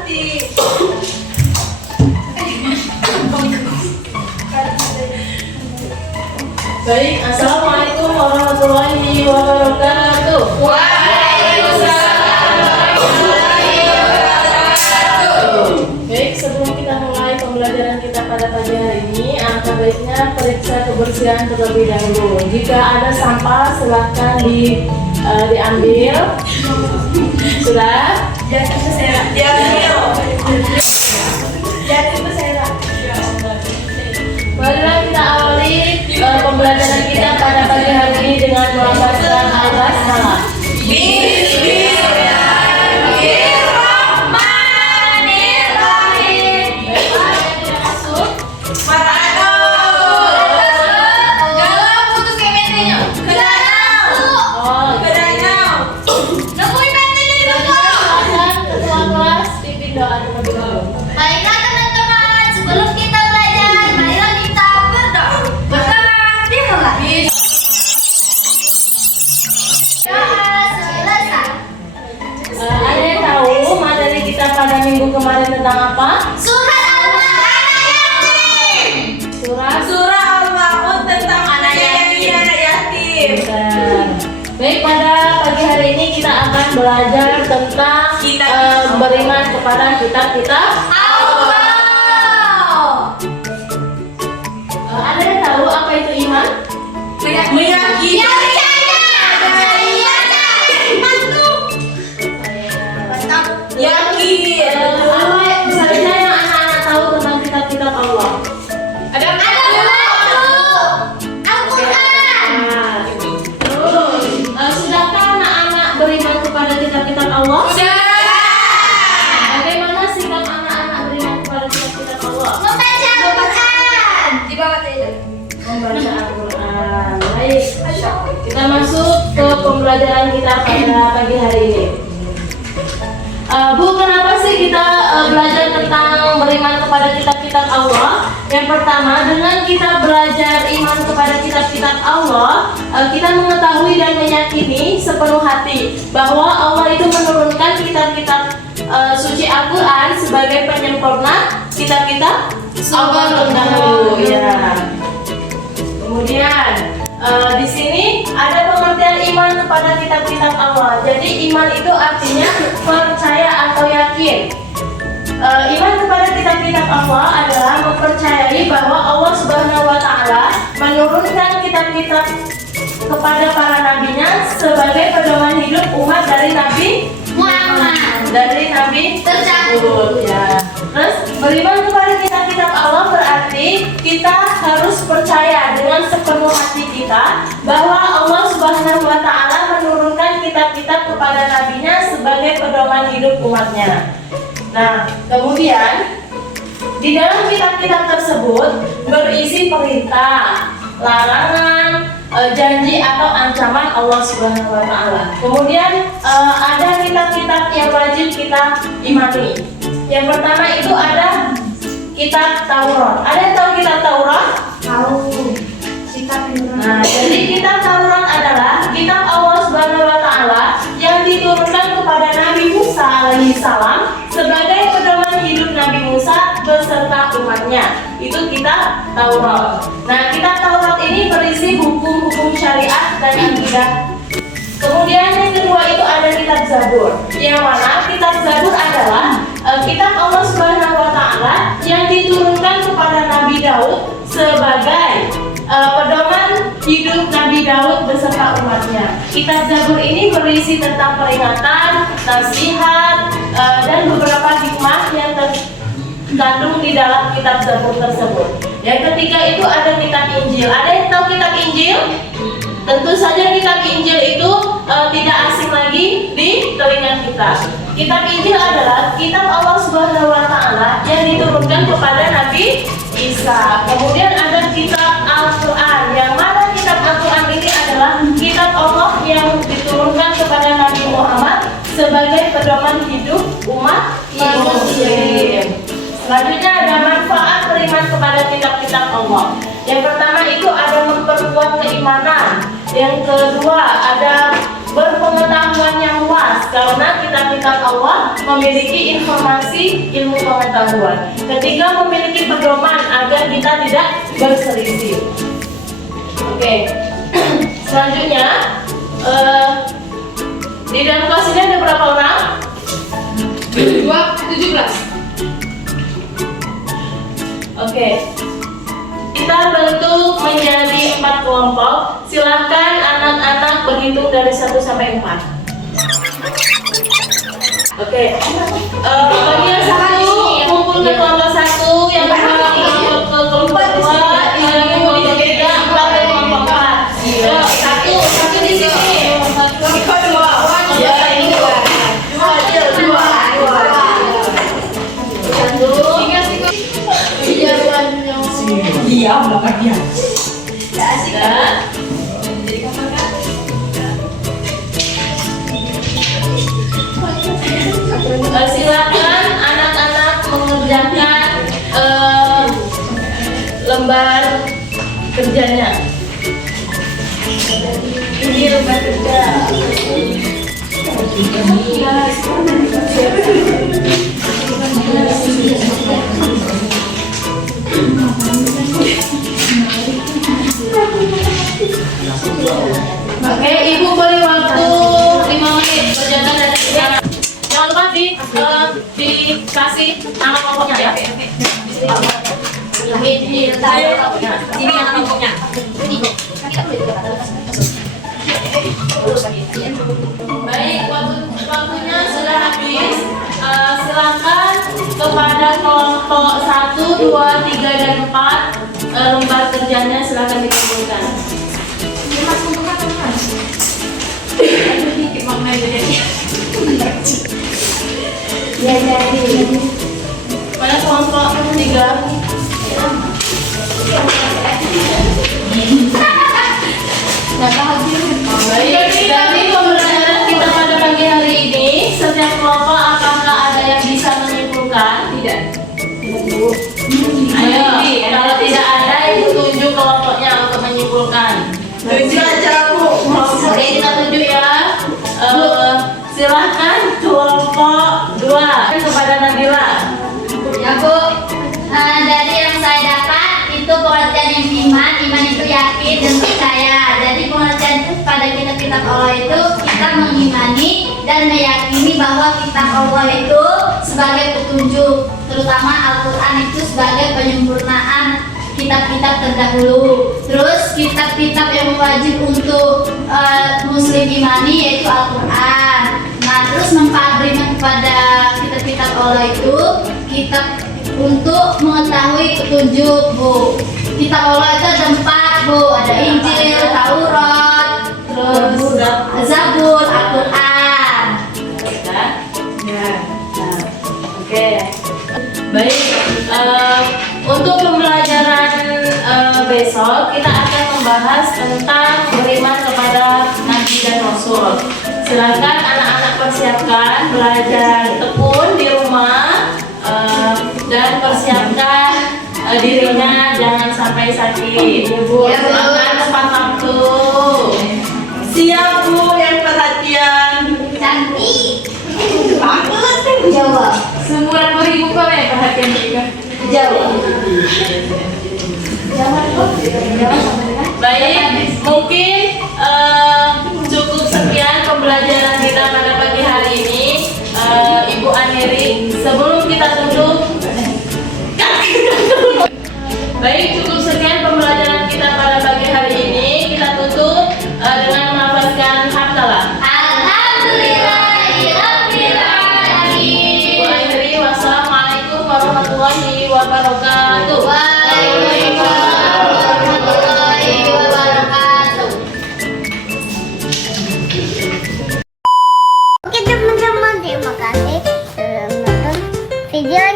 nanti. Baik, assalamualaikum warahmatullahi wabarakatuh. Baik, sebelum kita mulai pembelajaran kita pada pagi hari ini, angka baiknya periksa kebersihan terlebih dahulu. Jika ada sampah, silakan diambil. Sudah? Marilah kita awali pembelajaran kita pada pagi hari ini dengan melafazkan al-basmalah. Baiklah teman-teman, sebelum kita belajar, marilah kita berdoa. Berdoa, dimulai. Doa selesai. Ada yang tahu materi kita pada minggu kemarin tentang apa? Surat Al-Yasin. Surah Al-Maun tentang anak yatim. Bentar. Baik, pada pagi hari ini kita akan belajar tentang beriman kepada kitab-kitab Allah. Ada yang tahu apa itu iman? Meyakini. Yakin. Apa saja yang anak-anak tahu tentang kitab-kitab Allah? Ada Al-Quran. Terus, sudahkah anak-anak beriman kepada kitab-kitab Allah? Bagaimana sikap anak-anak beriman kepada kitab-kitab Allah? Membaca Al-Quran. Di bawah tidur. Membaca Al-Quran. Baik, kita masuk ke pembelajaran kita pada pagi hari ini. Bu, kenapa sih kita belajar tentang beriman kepada kitab-kitab Allah? Yang pertama, dengan kita belajar iman kepada kitab-kitab Allah, kita mengetahui dan meyakini sepenuh hati bahwa Allah itu menurunkan kitab-kitab suci Al-Quran sebagai penyempurna kitab-kitab Allah terdahulu. Ya. Kemudian di sini ada pengertian iman kepada kitab-kitab Allah. Jadi iman itu artinya percaya atau yakin. Iman kepada kitab-kitab Allah adalah mempercayai bahwa Allah Subhanahu wa Ta'ala menurunkan kitab-kitab kepada para nabinya sebagai pedoman hidup umat dari Nabi Muhammad. dari Nabi tersebut. Ya. Terus beriman kepada kitab-kitab Allah berarti kita harus percaya dengan sepenuh hati kita bahwa Allah Subhanahu wa Ta'ala menurunkan kitab-kitab kepada nabinya sebagai pedoman hidup umatnya. Nah, kemudian di dalam kitab-kitab tersebut berisi perintah, larangan, janji atau ancaman Allah Subhanahu wa Ta'ala. Kemudian ada kitab-kitab yang wajib kita imani. Yang pertama itu ada kitab Taurat. Ada yang tahu kitab Taurat? Tahu. Nah, jadi kitab Taurat adalah kitab Allah Subhanahu wa Ta'ala yang diturunkan kepada Nabi Musa alaihissalam sebagai pedoman hidup Nabi Musa beserta umatnya. Itu kitab Taurat. Nah, kitab Taurat ini berisi hukum-hukum syariat dan akidah. Kemudian yang kedua itu ada kitab Zabur. Yang mana kitab Zabur adalah kitab Allah Subhanahu wa Ta'ala yang diturunkan kepada Nabi Daud sebagai pedoman hidup Nabi Daud beserta umatnya. Kitab Zabur ini berisi tentang peringatan, nasihat, dan beberapa hikmah yang terkandung di dalam kitab Zabur tersebut. Yang ketiga itu ada kitab Injil. Ada yang tahu kitab Injil? Tentu saja kitab Injil itu tidak asing lagi di telinga kita. Kitab Injil adalah kitab Allah Subhanahu wa Ta'ala yang diturunkan kepada Nabi Isa. Kemudian ada kitab Al-Quran, yang mana kitab Al-Quran ini adalah kitab Allah yang diturunkan kepada Nabi Muhammad sebagai pedoman hidup umat Muslim. Selanjutnya ada manfaat beriman kepada kitab-kitab Allah. Yang pertama itu ada memperkuat keimanan. Yang kedua ada berpengetahuan yang luas karena kitab-kitab Allah memiliki informasi ilmu pengetahuan. Ketiga, memiliki pedoman agar kita tidak berselisih. Oke. Selanjutnya, di dalam kelas ini ada berapa orang? 17. Oke. Kita bentuk menjadi 4 kelompok. Silahkan anak-anak berhitung dari 1 sampai 4. Oke. Bagi yang satu kumpul ke kelompok 1, yang kedua kumpul ke kelompok 2, yang kelompok 3, 4 ke kelompok 4. Yuk, satu di sini. Ya, ini dua. Diam, bapak diam. Silakan anak-anak mengerjakan lembar kerjanya. Ini lembar kerja. Oke, Ibu beri waktu 5 menit kerjakan dari sekarang. Jangan lupa dikasih nama kelompoknya ya. Ini nama kelompoknya. Baik, waktunya sudah habis. Silakan kepada kelompok 1, 2, 3, dan 4 lembar kerjanya silakan dikumpulkan. Ya jadi. Mana kelompok 3? Dari pembelajaran kita pada pagi hari ini, setiap kelompok apakah ada yang bisa menyimpulkan? Tidak. Ayo, kalau tidak ada, ibu tunjuk kelompoknya untuk menyimpulkan. Tunjuk aja, Bu. Oke, kita tunjuk ya. Silahkan kelompok 2 kepada Nabila. Ya Bu, dari yang saya dapat itu pengertian yang iman itu yakin dan percaya. Jadi pengertian itu pada kitab-kitab Allah itu kita mengimani dan meyakini bahwa kitab Allah itu sebagai petunjuk, terutama Al-Quran itu sebagai penyempurnaan kitab-kitab terdahulu. Terus kitab-kitab yang wajib untuk muslim imani yaitu Al-Quran. Nah, terus mempagrikan kepada kitab-kitab Allah itu kitab untuk mengetahui petunjuk, Bu. Kitab Allah itu ada 4, Bu. Ada Injil, Taurat, terus Zabur, Al-Quran. Ya. Oke. Baik. Untuk pembelajaran besok kita akan membahas tentang beriman kepada Nabi dan Rasul. Silakan anak-anak persiapkan belajar tekun di rumah dan persiapkan dirinya jangan sampai sakit. Ibu, silakan tepat waktu. Siap, Bu, yang perhatian. Cantik. Banget. Jawab. Semuran beribu kok ya perhatian juga. Jawab. Baik, mungkin cukup sekian pembelajaran kita pada pagi hari ini. Ibu Aneri, sebelum kita tutup, baik, cukup sekian pembelajaran kita pada pagi hari ini. Kita tutup dengan melafazkan hamdalah. Ibu Aneri, wassalamualaikum warahmatullahi wabarakatuh. Waalaikumsalam warahmatullahi wabarakatuh. Oke teman-teman, terima kasih sudah menonton video